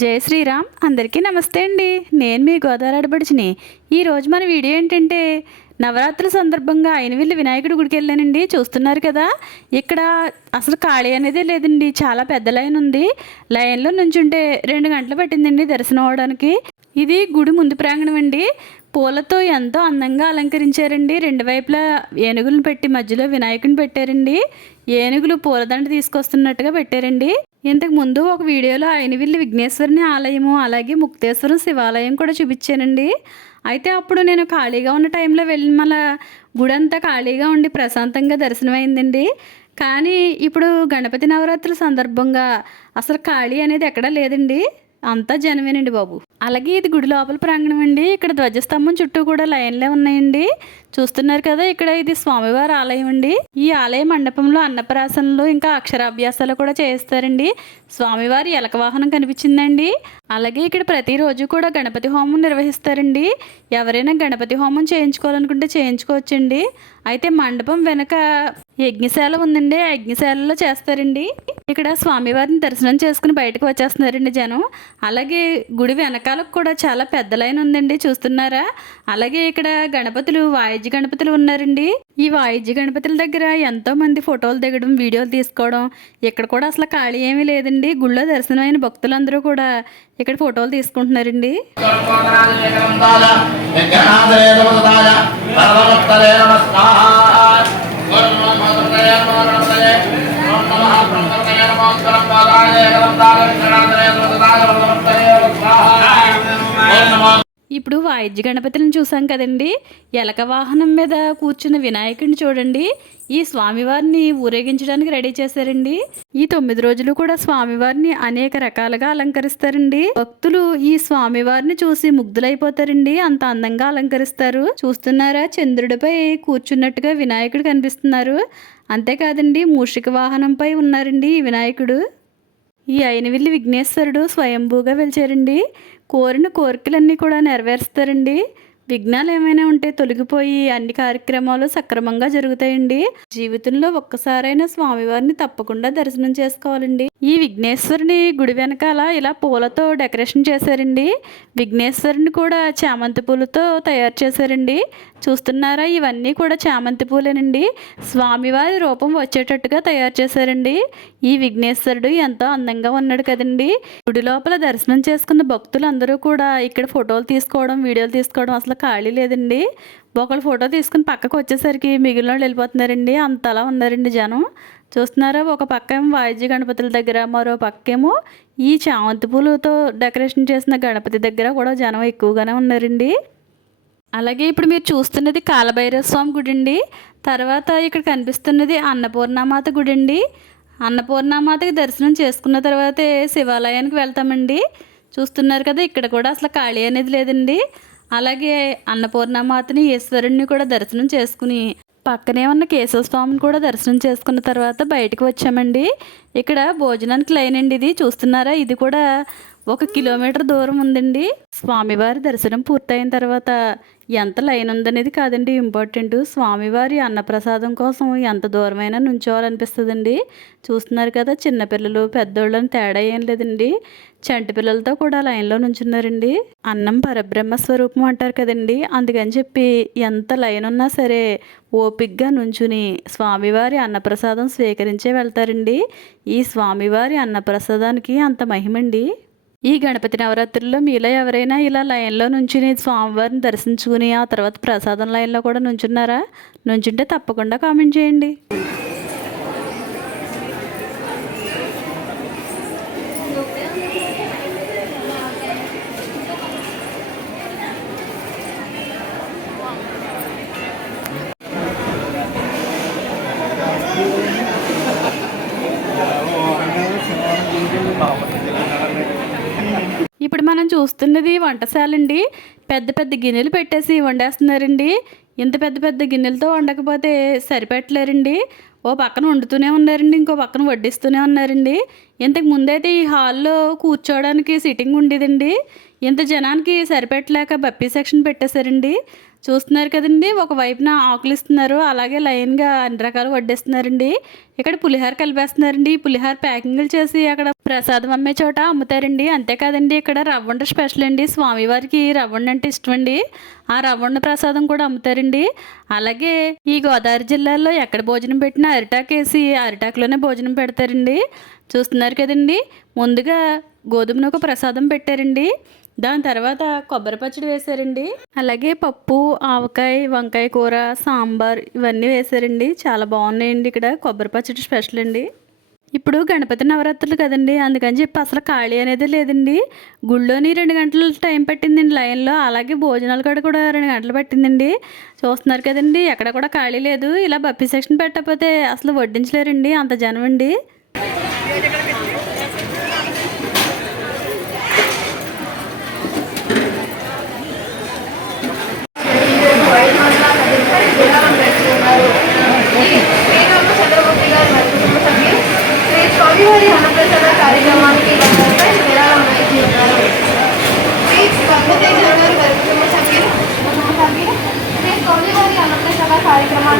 జై శ్రీరామ్. అందరికీ నమస్తే అండి. నేను మీ గోదావరి ఆడబడిచిని ఈరోజు మన వీడియో ఏంటంటే నవరాత్రుల సందర్భంగా అయినవిల్లి వినాయకుడి గుడికి వెళ్ళానండి. చూస్తున్నారు కదా? ఇక్కడ అసలు ఖాళీ అనేది లేదండి. చాలా పెద్ద లైన్ ఉంది. లైన్లో నుంచుంటే రెండు గంటలు పట్టిందండి దర్శనం అవడానికి ఇది గుడి ముందు ప్రాంగణం అండి. పూలతో ఎంతో అందంగా అలంకరించారండి. రెండు వైపులా ఏనుగులను పెట్టి మధ్యలో వినాయకుని పెట్టారండి. ఏనుగులు పూలదండ తీసుకొస్తున్నట్టుగా పెట్టారండి. ఇంతకు ముందు ఒక వీడియోలో అయినవిల్లి విఘ్నేశ్వరుని ఆలయము అలాగే ముక్తేశ్వరం శివాలయం కూడా చూపించానండి. అయితే అప్పుడు నేను ఖాళీగా ఉన్న టైంలో వెళ్ళిన మళ్ళా గుడి అంతా ఖాళీగా ఉండి ప్రశాంతంగా దర్శనమైందండి. కానీ ఇప్పుడు గణపతి నవరాత్రుల సందర్భంగా అసలు ఖాళీ అనేది ఎక్కడా లేదండి. అంతా జనమేనండి బాబు. అలాగే ఇది గుడి లోపల ప్రాంగణం అండి. ఇక్కడ ధ్వజస్తంభం చుట్టూ కూడా లైన్లే ఉన్నాయండి. చూస్తున్నారు కదా ఇక్కడ ఇది స్వామివారి ఆలయం అండి. ఈ ఆలయ మండపంలో అన్నప్రాసనలు ఇంకా అక్షరాభ్యాసాలు కూడా చేస్తారండి స్వామివారి ఎలక వాహనం కనిపించిందండి. అలాగే ఇక్కడ ప్రతిరోజు కూడా గణపతి హోమం నిర్వహిస్తారండి. ఎవరైనా గణపతి హోమం చేయించుకోవాలనుకుంటే చేయించుకోవచ్చండి. అయితే మండపం వెనక యజ్ఞశాల ఉందండి. ఆ యజ్ఞశాలలో చేస్తారండి. ఇక్కడ స్వామివారిని దర్శనం చేసుకుని బయటకు వచ్చేస్తున్నారండి జనం. అలాగే గుడి వెనకాలకు కూడా చాలా పెద్ద లైన్ ఉందండి. చూస్తున్నారా? అలాగే ఇక్కడ గణపతులు వాయిద్య గణపతులు ఉన్నారండి. ఈ వాయిద్య గణపతుల దగ్గర ఎంతో మంది ఫోటోలు దిగడం వీడియోలు తీసుకోవడం ఇక్కడ కూడా అసలు ఖాళీ ఏమీ లేదండి. గుళ్ళో దర్శనమైన భక్తులందరూ కూడా ఇక్కడ ఫోటోలు తీసుకుంటున్నారండి. ఓం నమః బ్రహ్మతయ నమః బ్రహ్మతయ నమః ఇప్పుడు వాయిద్య గణపతులను చూసాం కదండి. ఎలక వాహనం మీద కూర్చున్న వినాయకుడిని చూడండి. ఈ స్వామివారిని ఊరేగించడానికి రెడీ చేశారండి. ఈ తొమ్మిది రోజులు కూడా స్వామివారిని అనేక రకాలుగా అలంకరిస్తారండి. భక్తులు ఈ స్వామివారిని చూసి ముగ్ధులైపోతారండి. అంత అందంగా అలంకరిస్తారు. చూస్తున్నారా? చంద్రుడిపై కూర్చున్నట్టుగా వినాయకుడు కనిపిస్తున్నారు. అంతేకాదండి మూషిక వాహనంపై ఉన్నారండి ఈ వినాయకుడు. ఈ అయినవిల్లి విఘ్నేశ్వరుడు స్వయంభూగా వెలిచారండి. కోరిన కోరికలన్నీ కూడా నెరవేరుస్తారండి. విఘ్నాలు ఏమైనా ఉంటే తొలగిపోయి అన్ని కార్యక్రమాలు సక్రమంగా జరుగుతాయండి. జీవితంలో ఒక్కసారైనా స్వామివారిని తప్పకుండా దర్శనం చేసుకోవాలండి. ఈ విఘ్నేశ్వరుని గుడి వెనకాల ఇలా పూలతో డెకరేషన్ చేశారండి. విఘ్నేశ్వరుని కూడా చామంతి పూలతో తయారు చేశారండి. చూస్తున్నారా ఇవన్నీ కూడా చామంతి పూలేనండి. స్వామివారి రూపం వచ్చేటట్టుగా తయారు చేశారండి. ఈ విఘ్నేశ్వరుడు ఎంతో అందంగా ఉన్నాడు కదండి. గుడి లోపల దర్శనం చేసుకున్న భక్తులు అందరూ కూడా ఇక్కడ ఫోటోలు తీసుకోవడం వీడియోలు తీసుకోవడం అసలు ఖాళీ లేదండి. ఒకళ్ళు ఫోటో తీసుకుని పక్కకు వచ్చేసరికి మిగిలిన వాళ్ళు వెళ్ళిపోతున్నారండి. అంతలా ఉన్నారండి జనం. చూస్తున్నారా ఒక పక్క ఏమో వాయిద్య గణపతుల దగ్గర మరో పక్కేమో ఈ చామంతి పూలతో డెకరేషన్ చేసిన గణపతి దగ్గర కూడా జనం ఎక్కువగానే ఉన్నారండి. అలాగే ఇప్పుడు మీరు చూస్తున్నది కాలభైరవ స్వామి గుడి అండి తర్వాత ఇక్కడ కనిపిస్తున్నది అన్నపూర్ణమాత గుడి అండి అన్నపూర్ణమాతకి దర్శనం చేసుకున్న తర్వాతే శివాలయానికి వెళ్తామండి. చూస్తున్నారు కదా ఇక్కడ కూడా అసలు ఖాళీ అనేది లేదండి. అలాగే అన్నపూర్ణమాతని ఈశ్వరుణ్ణి కూడా దర్శనం చేసుకుని పక్కనే ఉన్న కేశవ స్వామిని కూడా దర్శనం చేసుకున్న తర్వాత బయటకు వచ్చామండి. ఇక్కడ భోజనానికి లైన్ అండి ఇది. చూస్తున్నారా? ఇది కూడా ఒక కిలోమీటర్ దూరం ఉందండి. స్వామివారి దర్శనం పూర్తయిన తర్వాత ఎంత లైన్ ఉందనేది కాదండి. ఇంపార్టెంట్ స్వామివారి అన్నప్రసాదం కోసం ఎంత దూరమైనా నుంచోవాలనిపిస్తుందండి. చూస్తున్నారు కదా చిన్నపిల్లలు పెద్దోళ్ళని తేడా ఏం లేదండి. చంటి పిల్లలతో కూడా లైన్లో నుంచున్నారండి. అన్నం పరబ్రహ్మ స్వరూపం అంటారు కదండి. అందుకని చెప్పి ఎంత లైన్ ఉన్నా సరే ఓపిగ్గా నుంచుని స్వామివారి అన్నప్రసాదం స్వీకరించే వెళ్తారండి. ఈ స్వామివారి అన్నప్రసాదానికి అంత మహిమండి. ఈ గణపతి నవరాత్రుల్లో మీలో ఎవరైనా ఇలా లైన్లో నుంచుని స్వామివారిని దర్శించుకుని ఆ తర్వాత ప్రసాదం లైన్లో కూడా నుంచున్నారా? నుంచుంటే తప్పకుండా కామెంట్ చేయండి ఇప్పుడు మనం చూస్తున్నది వంటశాల అండి పెద్ద పెద్ద గిన్నెలు పెట్టేసి వండేస్తున్నారండి. ఇంత పెద్ద పెద్ద గిన్నెలతో వండకపోతే సరిపెట్టలేరండి. ఓ పక్కన వండుతూనే ఉన్నారండి ఇంకో పక్కన వడ్డిస్తూనే ఉన్నారండి. ఇంతకు ముందైతే ఈ హాల్లో కూర్చోవడానికి సిట్టింగ్ ఉండేదండి. ఇంత జనానికి సరిపెట్టలేక బప్పీ సెక్షన్ పెట్టేశారండి. చూస్తున్నారు కదండి ఒక వైపున ఆకులు ఇస్తున్నారు అలాగే లైన్గా అన్ని రకాలు వడ్డిస్తున్నారండి. ఇక్కడ పులిహార కలిపేస్తున్నారండి. పులిహార ప్యాకింగ్లు చేసి అక్కడ ప్రసాదం అమ్మే చోట అమ్ముతారండి. అంతేకాదండి ఇక్కడ రవ్వండ స్పెషల్ అండి. స్వామివారికి రవ్వండ అంటే ఇష్టం అండి ఆ రవ్వండ ప్రసాదం కూడా అమ్ముతారండి. అలాగే ఈ గోదావరి జిల్లాలో ఎక్కడ భోజనం పెట్టినా అరిటాకు వేసి అరిటాకులోనే భోజనం పెడతారండి. చూస్తున్నారు కదండి ముందుగా గోధుమ నూక ప్రసాదం పెట్టారండి. దాని తర్వాత కొబ్బరి పచ్చడి వేశారండి. అలాగే పప్పు ఆవకాయ వంకాయ కూర సాంబార్ ఇవన్నీ వేశారండి. చాలా బాగున్నాయండి ఇక్కడ కొబ్బరి పచ్చడి స్పెషల్ అండి. ఇప్పుడు గణపతి నవరాత్రులు కదండి. అందుకని చెప్పి అసలు ఖాళీ అనేది లేదండి. గుళ్ళోని రెండు గంటలు టైం పట్టిందండి. లైన్లో అలాగే భోజనాలు కూడా కూడా రెండు గంటలు పట్టిందండి. చూస్తున్నారు కదండి ఎక్కడ కూడా ఖాళీ లేదు. ఇలా బప్పీ సెక్షన్ పెట్టకపోతే అసలు వడ్డించలేరండి. అంత జనం అండి.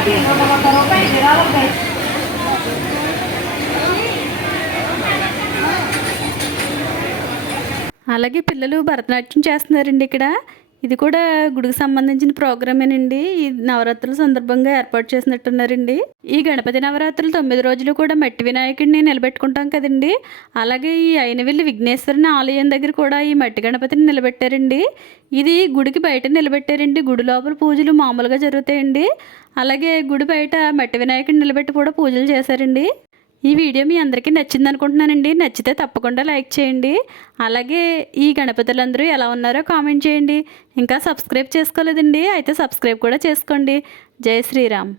నూట రూపాయలు అలాగే పిల్లలు భరతనాట్యం చేస్తున్నారండి ఇక్కడ. ఇది కూడా గుడికి సంబంధించిన ప్రోగ్రామేనండి. ఈ నవరాత్రుల సందర్భంగా ఏర్పాటు చేసినట్టున్నారండి. ఈ గణపతి నవరాత్రులు తొమ్మిది రోజులు కూడా మట్టి వినాయకుడిని నిలబెట్టుకుంటాం కదండి. అలాగే ఈ అయినవెల్లి విఘ్నేశ్వరుని ఆలయం దగ్గర కూడా ఈ మట్టి గణపతిని నిలబెట్టారండి. ఇది గుడికి బయట నిలబెట్టారండి. గుడి లోపల పూజలు మామూలుగా జరుగుతాయండి. అలాగే గుడి బయట మట్టి వినాయకుడిని నిలబెట్టి కూడా పూజలు చేశారండి. ఈ వీడియో మీ అందరికీ నచ్చింది అనుకుంటున్నానండి నచ్చితే తప్పకుండా లైక్ చేయండి. అలాగే ఈ గణపతులందరూ ఎలా ఉన్నారో కామెంట్ చేయండి. ఇంకా సబ్స్క్రైబ్ చేసుకోలేదండి? అయితే సబ్స్క్రైబ్ కూడా చేసుకోండి. జై శ్రీరామ్.